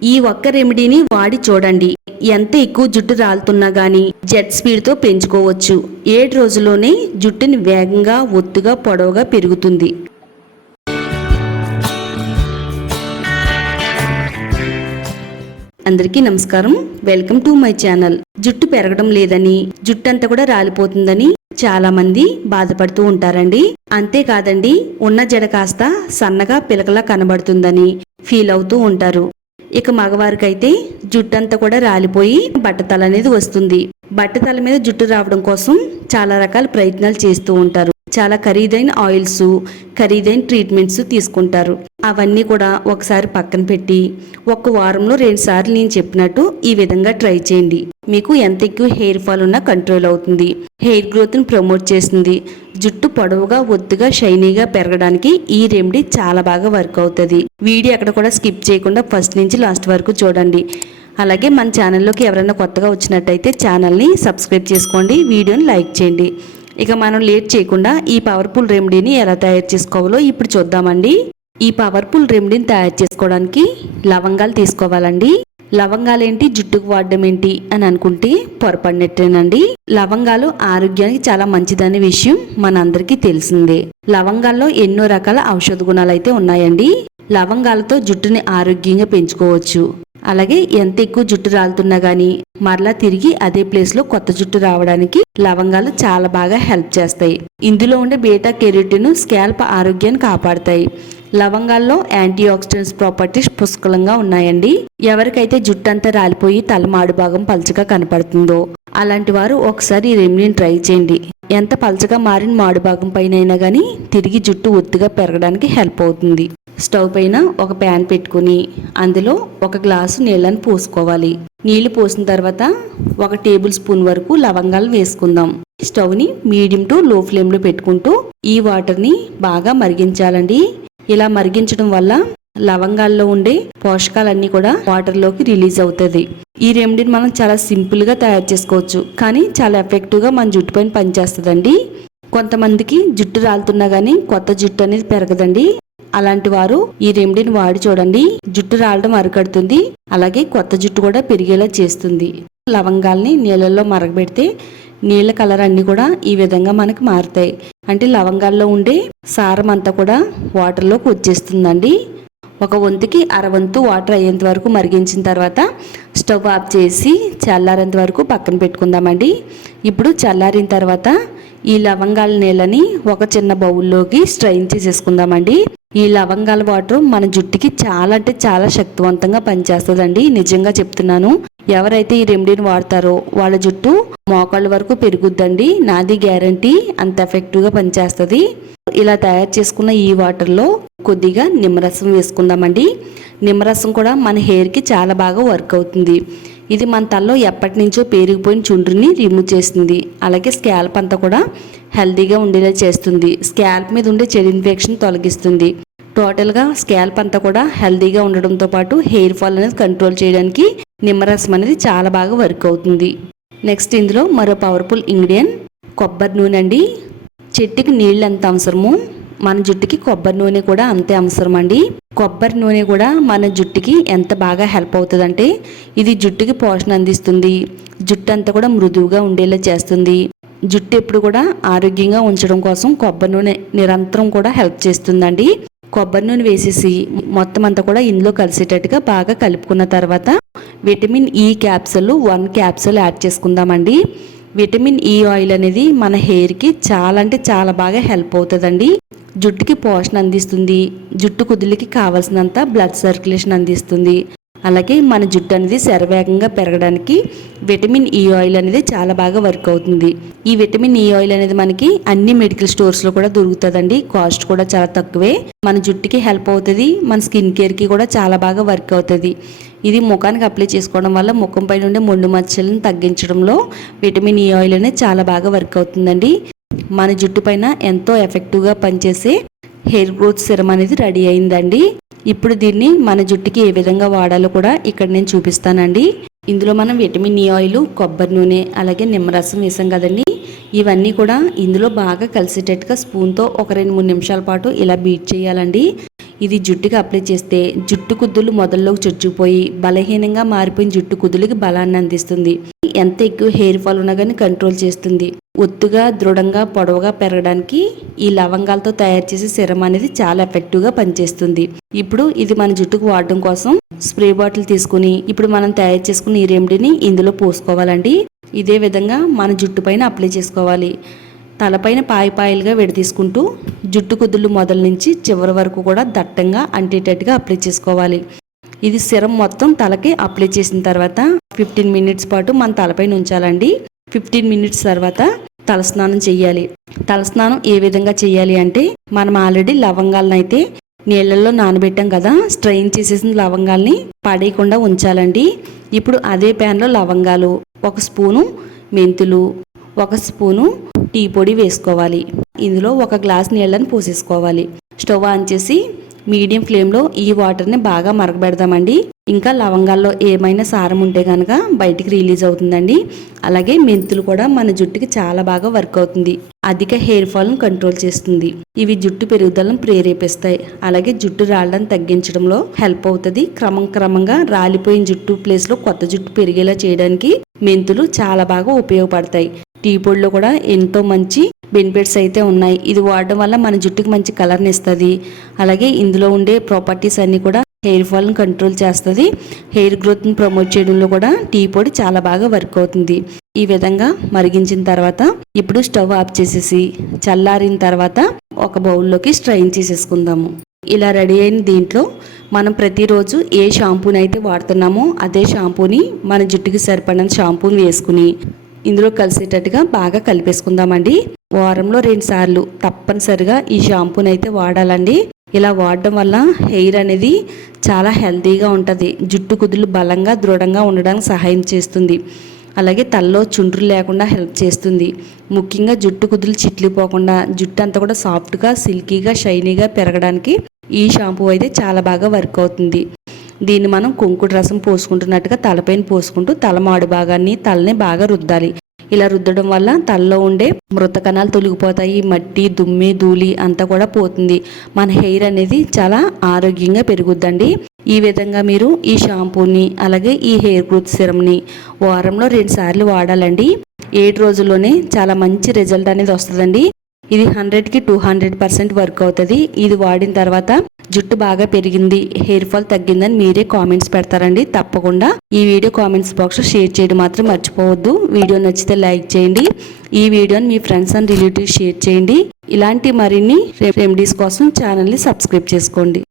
ఈ ఒక్క రెమెడీని వాడి చూడండి. ఎంత ఎక్కువ జుట్టు రాలుతున్నా గానీ జెట్ స్పీడ్తో పెంచుకోవచ్చు. 7 రోజుల్లోనే జుట్టుని వేగంగా, ఒత్తుగా, పొడవుగా పెరుగుతుంది. అందరికీ నమస్కారం. Welcome to my channel. జుట్టు పెరగడం లేదని, జుట్టు అంతా కూడా రాలిపోతుందని చాలా మంది బాధపడుతూ ఉంటారండి. అంతేకాదండి, ఉన్న జడ కాస్త సన్నగా పిలకలా కనబడుతుందని ఫీల్ అవుతూ ఉంటారు. ఇక మగవారికైతే జుట్టంతా కూడా రాలిపోయి బట్టతల అనేది వస్తుంది. బట్టతల మీద జుట్టు రావడం కోసం చాలా రకాల ప్రయత్నాలు చేస్తూ ఉంటారు. చాలా ఖరీదైన ఆయిల్స్, ఖరీదైన ట్రీట్మెంట్స్ తీసుకుంటారు. అవన్నీ కూడా ఒకసారి పక్కన పెట్టి ఒక వారంలో 2 సార్లు నేను చెప్పినట్టు ఈ విధంగా ట్రై చేయండి. మీకు ఎంత ఎక్కువ హెయిర్ ఫాల్ ఉన్నా కంట్రోల్ అవుతుంది. హెయిర్ గ్రోత్ని ప్రమోట్ చేస్తుంది. జుట్టు పొడవుగా, ఒత్తుగా, షైనీగా పెరగడానికి ఈ రెమెడీ చాలా బాగా వర్క్ అవుతుంది. వీడియో ఎక్కడ కూడా స్కిప్ చేయకుండా ఫస్ట్ నుంచి లాస్ట్ వరకు చూడండి. అలాగే మన ఛానల్లోకి ఎవరైనా కొత్తగా వచ్చినట్టయితే ఛానల్ని సబ్స్క్రైబ్ చేసుకోండి, వీడియోని లైక్ చేయండి. ఇక మనం లేట్ చేయకుండా ఈ పవర్ఫుల్ రెమెడీని ఎలా తయారు చేసుకోవాలో ఇప్పుడు చూద్దామండి. ఈ పవర్ఫుల్ రెమెడీని తయారు చేసుకోవడానికి లవంగాలు తీసుకోవాలండి. లవంగాలు ఏంటి, జుట్టుకు వాడడం ఏంటి అని అనుకుంటే పొరపడినట్టేనండి. లవంగాలు ఆరోగ్యానికి చాలా మంచిదనే విషయం మనందరికీ తెలిసిందే. లవంగాల్లో ఎన్నో రకాల ఔషధ గుణాలు అయితే ఉన్నాయండి. లవంగాలతో జుట్టుని ఆరోగ్యంగా పెంచుకోవచ్చు. అలాగే ఎంత ఎక్కువ జుట్టు రాలుతున్నా గానీ మరలా తిరిగి అదే ప్లేస్ లో కొత్త జుట్టు రావడానికి లవంగాలు చాలా బాగా హెల్ప్ చేస్తాయి. ఇందులో ఉండే బీటా కెరోటిన్ స్కాల్ప్ ఆరోగ్యాన్ని కాపాడతాయి. లవంగాల్లో యాంటీ ఆక్సిడెంట్స్ ప్రాపర్టీస్ పుష్కలంగా ఉన్నాయండి. ఎవరికైతే జుట్టు అంతా రాలిపోయి తల మాడు భాగం పల్చగా కనపడుతుందో అలాంటి వారు ఒకసారి ఈ రెమెడీని ట్రై చేయండి. ఎంత పల్చగా మారిన మాడు భాగం పైన అయినా గానీ తిరిగి జుట్టు ఒత్తుగా పెరగడానికి హెల్ప్ అవుతుంది. స్టవ్ పైన ఒక ప్యాన్ పెట్టుకుని అందులో 1 గ్లాసు నీళ్ళని పోసుకోవాలి. నీళ్లు పోసిన తర్వాత 1 టేబుల్ స్పూన్ వరకు లవంగాలు వేసుకుందాం. స్టవ్ని మీడియం టు లో ఫ్లేమ్లో పెట్టుకుంటూ ఈ వాటర్ని బాగా మరిగించాలండి. ఇలా మరిగించడం వల్ల లవంగాల్లో ఉండే పోషకాలన్నీ కూడా వాటర్లోకి రిలీజ్ అవుతుంది. ఈ రెమెడీని మనం చాలా సింపుల్గా తయారు చేసుకోవచ్చు, కానీ చాలా ఎఫెక్టివ్గా మన జుట్టు పైన పనిచేస్తుందండి. కొంతమందికి జుట్టు రాలుతున్నా కానీ కొత్త జుట్టు అనేది పెరగదండి. అలాంటి వారు ఈ రెమెడీని వాడి చూడండి. జుట్టు రాలడం అరికడుతుంది, అలాగే కొత్త జుట్టు కూడా పెరిగేలా చేస్తుంది. లవంగాల్ని నీళ్ళల్లో మరగబెడితే నీళ్ళ కలర్ అన్ని కూడా ఈ విధంగా మనకి మారుతాయి. అంటే లవంగాల్లో ఉండే సారం అంతా కూడా వాటర్లోకి వచ్చేస్తుందండి. 1 వంతుకి 1/2 వంతు వాటర్ అయ్యేంత వరకు మరిగించిన తర్వాత స్టవ్ ఆఫ్ చేసి చల్లారేంత వరకు పక్కన పెట్టుకుందామండి. ఇప్పుడు చల్లారిన తర్వాత ఈ లవంగాల నీళ్ళని ఒక చిన్న బౌల్లోకి స్ట్రైన్ చేసేసుకుందామండి. ఈ లవంగాల వాటర్ మన జుట్టుకి చాలా అంటే చాలా శక్తివంతంగా పనిచేస్తుందండి. నిజంగా చెప్తున్నాను. ఎవరైతే ఈ రెమెడీని వాడతారో వాళ్ళ జుట్టు మోకాళ్ళ వరకు పెరుగుద్దండి. నాది గ్యారంటీ. అంత ఎఫెక్టివ్గా పనిచేస్తుంది. ఇలా తయారు చేసుకున్న ఈ వాటర్లో కొద్దిగా నిమ్మరసం వేసుకుందామండి. నిమ్మరసం కూడా మన హెయిర్కి చాలా బాగా వర్క్ అవుతుంది. ఇది మన తలలో ఎప్పటి నుంచో పేరుకుపోయిన చుండ్రుని రిమూవ్ చేస్తుంది. అలాగే స్కాల్ప్ అంతా కూడా హెల్తీగా ఉండేలా చేస్తుంది. స్కాల్ప్ మీద ఉండే చెడు ఇన్ఫెక్షన్ తొలగిస్తుంది. టోటల్గా స్కాల్ప్ అంతా కూడా హెల్తీగా ఉండడంతో పాటు హెయిర్ ఫాల్ అనేది కంట్రోల్ చేయడానికి నిమ్మరసం అనేది చాలా బాగా వర్క్ అవుతుంది. నెక్స్ట్ ఇందులో మరో పవర్ఫుల్ ఇంగ్రీడియంట్ కొబ్బరి నూనె అండి. చెట్టుకి నీళ్ళు ఎంత అవసరమో మన జుట్టుకి కొబ్బరి నూనె కూడా అంతే అవసరం అండి. కొబ్బరి నూనె కూడా మన జుట్టుకి ఎంత బాగా హెల్ప్ అవుతుందంటే ఇది జుట్టుకి పోషణ అందిస్తుంది. జుట్టు అంతా కూడా మృదువుగా ఉండేలా చేస్తుంది. జుట్టు ఎప్పుడు కూడా ఆరోగ్యంగా ఉంచడం కోసం కొబ్బరి నూనె నిరంతరం కూడా హెల్ప్ చేస్తుందండి. కొబ్బరి నూనె వేసేసి మొత్తం అంతా కూడా ఇందులో కలిసేటట్టుగా బాగా కలుపుకున్న తర్వాత vitamin E capsule 1 capsule add చేసుకుందామండి. విటమిన్ ఈ ఆయిల్ అనేది మన హెయిర్కి చాలా అంటే చాలా బాగా హెల్ప్ అవుతుందండి. జుట్టుకి పోషణ అందిస్తుంది. జుట్టు కుదులకి కావాల్సినంత బ్లడ్ సర్క్యులేషన్ అందిస్తుంది. అలాగే మన జుట్టు అనేది శరవేగంగా పెరగడానికి విటమిన్ ఈ ఆయిల్ అనేది చాలా బాగా వర్క్ అవుతుంది. ఈ విటమిన్ ఈ ఆయిల్ అనేది మనకి అన్ని మెడికల్ స్టోర్స్లో కూడా దొరుకుతుందండి. కాస్ట్ కూడా చాలా తక్కువే. మన జుట్టుకి హెల్ప్ అవుతుంది. మన స్కిన్ కేర్కి కూడా చాలా బాగా వర్క్ అవుతుంది. ఇది ముఖానికి అప్లై చేసుకోవడం వల్ల ముఖం పైన ఉండే మొండు మచ్చలను తగ్గించడంలో విటమిన్ ఈ ఆయిల్ అనేది చాలా బాగా వర్క్ అవుతుందండి. మన జుట్టు పైన ఎంతో ఎఫెక్టివ్గా పనిచేసే హెయిర్ గ్రోత్ సిరమ్ అనేది రెడీ అయిందండి. ఇప్పుడు దీన్ని మన జుట్టుకి ఏ విధంగా వాడాలో కూడా ఇక్కడ నేను చూపిస్తానండి. ఇందులో మనం విటమిన్ ఈ ఆయిల్, కొబ్బరి నూనె, అలాగే నిమ్మరసం వేసాం కదండి. ఇవన్నీ కూడా ఇందులో బాగా కలిసేటట్టుగా స్పూన్తో ఒక 2-3 నిమిషాల పాటు ఇలా బీట్ చేయాలండి. ఇది జుట్టుకి అప్లై చేస్తే జుట్టు కుద్దులు మొదల్లోకి చొచ్చుకుపోయి బలహీనంగా మారిపోయిన జుట్టు కుదులకి బలాన్ని అందిస్తుంది. ఎంత ఎక్కువ హెయిర్ ఫాల్ ఉన్నా కానీ కంట్రోల్ చేస్తుంది. ఒత్తుగా దృఢంగా పొడవుగా పెరగడానికి ఈ లవంగాలతో తయారు చేసే సిరం అనేది చాలా ఎఫెక్టివ్గా పనిచేస్తుంది. ఇప్పుడు ఇది మన జుట్టుకు వాడడం కోసం స్ప్రే బాటిల్ తీసుకుని ఇప్పుడు మనం తయారు చేసుకున్న ఈ రెమెడీని ఇందులో పోసుకోవాలండి. ఇదే విధంగా మన జుట్టు పైన అప్లై చేసుకోవాలి. తలపైన పాయలుగా విడదీసుకుంటూ జుట్టు కుదుళ్ళు మొదల నుంచి చివరి వరకు కూడా దట్టంగా అంటేటట్టుగా అప్లై చేసుకోవాలి. ఇది సిరం మొత్తం తలకి అప్లై చేసిన తర్వాత 15 మినిట్స్ పాటు మన తలపైన ఉంచాలండి. 15 మినిట్స్ తర్వాత తలస్నానం చేయాలి. తలస్నానం ఏ విధంగా చేయాలి అంటే మనం ఆల్రెడీ లవంగాలను అయితే నీళ్ళల్లో నానబెట్టాం కదా, స్ట్రెయిన్ చేసేసిన లవంగాల్ని పడేయకుండా ఉంచాలండి. ఇప్పుడు అదే ప్యాన్లో లవంగాలు, 1 స్పూను మెంతులు, 1 స్పూను టీ పొడి వేసుకోవాలి. ఇందులో 1 గ్లాస్ నీళ్ళని పోసేసుకోవాలి. స్టవ్ ఆన్ చేసి మీడియం ఫ్లేమ్లో ఈ వాటర్ని బాగా మరగబెడదామండి. ఇంకా లవంగాల్లో ఏమైనా సారం ఉంటే కనుక బయటికి రిలీజ్ అవుతుందండి. అలాగే మెంతులు కూడా మన జుట్టుకి చాలా బాగా వర్క్ అవుతుంది. అధిక హెయిర్ ఫాల్ను కంట్రోల్ చేస్తుంది. ఇవి జుట్టు పెరుగుదలను ప్రేరేపిస్తాయి. అలాగే జుట్టు రాళ్ళని తగ్గించడంలో హెల్ప్ అవుతుంది. క్రమంగా రాలిపోయిన జుట్టు ప్లేస్లో కొత్త జుట్టు పెరిగేలా చేయడానికి మెంతులు చాలా బాగా ఉపయోగపడతాయి. టీ పొడిలో కూడా ఎంతో మంచి బెనిఫిట్స్ అయితే ఉన్నాయి. ఇది వాడడం వల్ల మన జుట్టుకి మంచి కలర్ని ఇస్తుంది. అలాగే ఇందులో ఉండే ప్రాపర్టీస్ అన్నీ కూడా హెయిర్ ఫాల్ని కంట్రోల్ చేస్తుంది. హెయిర్ గ్రోత్ని ప్రమోట్ చేయడంలో కూడా టీ పొడి చాలా బాగా వర్క్ అవుతుంది. ఈ విధంగా మరిగించిన తర్వాత ఇప్పుడు స్టవ్ ఆఫ్ చేసేసి చల్లారిన తర్వాత ఒక బౌల్లోకి స్ట్రైన్ చేసేసుకుందాము. ఇలా రెడీ అయిన దీంట్లో మనం ప్రతిరోజు ఏ షాంపూని అయితే వాడుతున్నామో అదే షాంపూని మన జుట్టుకి సరిపడిన షాంపూని వేసుకుని ఇందులో కలిసేటట్టుగా బాగా కలిపేసుకుందామండి. వారంలో 2 సార్లు తప్పనిసరిగా ఈ షాంపూని అయితే వాడాలండి. ఇలా వాడడం వల్ల హెయిర్ అనేది చాలా హెల్తీగా ఉంటుంది. జుట్టు కుదులు బలంగా దృఢంగా ఉండడానికి సహాయం చేస్తుంది. అలాగే తలలో చుండ్రు లేకుండా హెల్ప్ చేస్తుంది. ముఖ్యంగా జుట్టు కుదులు చిట్లిపోకుండా జుట్టు అంతా కూడా సాఫ్ట్గా సిల్కీగా షైనీగా పెరగడానికి ఈ షాంపూ అయితే చాలా బాగా వర్క్ అవుతుంది. దీన్ని మనం కుంకుడు రసం పోసుకుంటున్నట్టుగా తలపైన పోసుకుంటూ తల మాడు భాగాన్ని తలని బాగా రుద్దాలి. ఇలా రుద్దడం వల్ల తలలో ఉండే మృత కణాలు తొలగిపోతాయి. మట్టి దుమ్మి ధూళి అంతా కూడా పోతుంది. మన హెయిర్ అనేది చాలా ఆరోగ్యంగా పెరుగుద్దండి. ఈ విధంగా మీరు ఈ షాంపూని అలాగే ఈ హెయిర్ గ్రోత్ సిరంని వారంలో 2 సార్లు వాడాలండి. 7 రోజుల్లోనే చాలా మంచి రిజల్ట్ అనేది వస్తుందండి. ఇది 100కి 200% వర్క్ అవుతుంది. ఇది వాడిన తర్వాత జుట్టు బాగా పెరిగింది, హెయిర్ ఫాల్ తగ్గిందని మీరే కామెంట్స్ పెడతారండి. తప్పకుండా ఈ వీడియో కామెంట్స్ బాక్స్లో షేర్ చేయడం మాత్రం మర్చిపోవద్దు. వీడియో నచ్చితే లైక్ చేయండి. ఈ వీడియోని మీ ఫ్రెండ్స్ అండ్ రిలేటివ్స్ షేర్ చేయండి. ఇలాంటి మరిన్ని రెమెడీస్ కోసం ఛానల్ని సబ్స్క్రైబ్ చేసుకోండి.